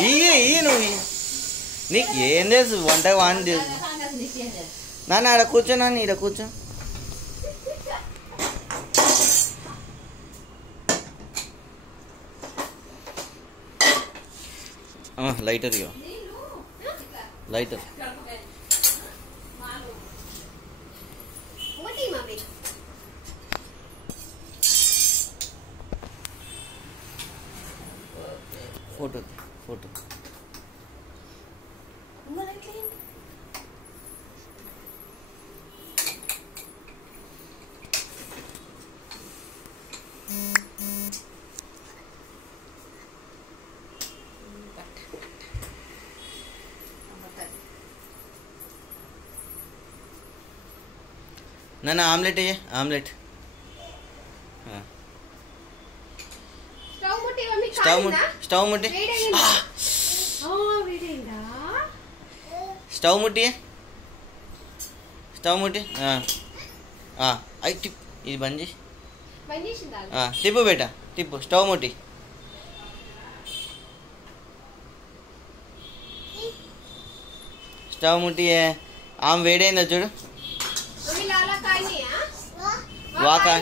ఇయ్యి నువ్వు నీకు ఏం తెలుసు వంట వాని తెలుసు నాన్న ఆడ కూర్చో నాన్న ఈడ కూర్చో లైటర్ ఇవ్వ లైటర్ फोटो फोटो ना आमलेट है आमलेट स्टव मुट्टी स्टव मुट्टी स्टव मुट्टी आई टिप ఇది బంద్ చేసి తిప్పు బేటా తిప్పు స్టవ్ ముట్టి స్టవ్ ముట్టి ఆమె వేడైందా చూడు వాకా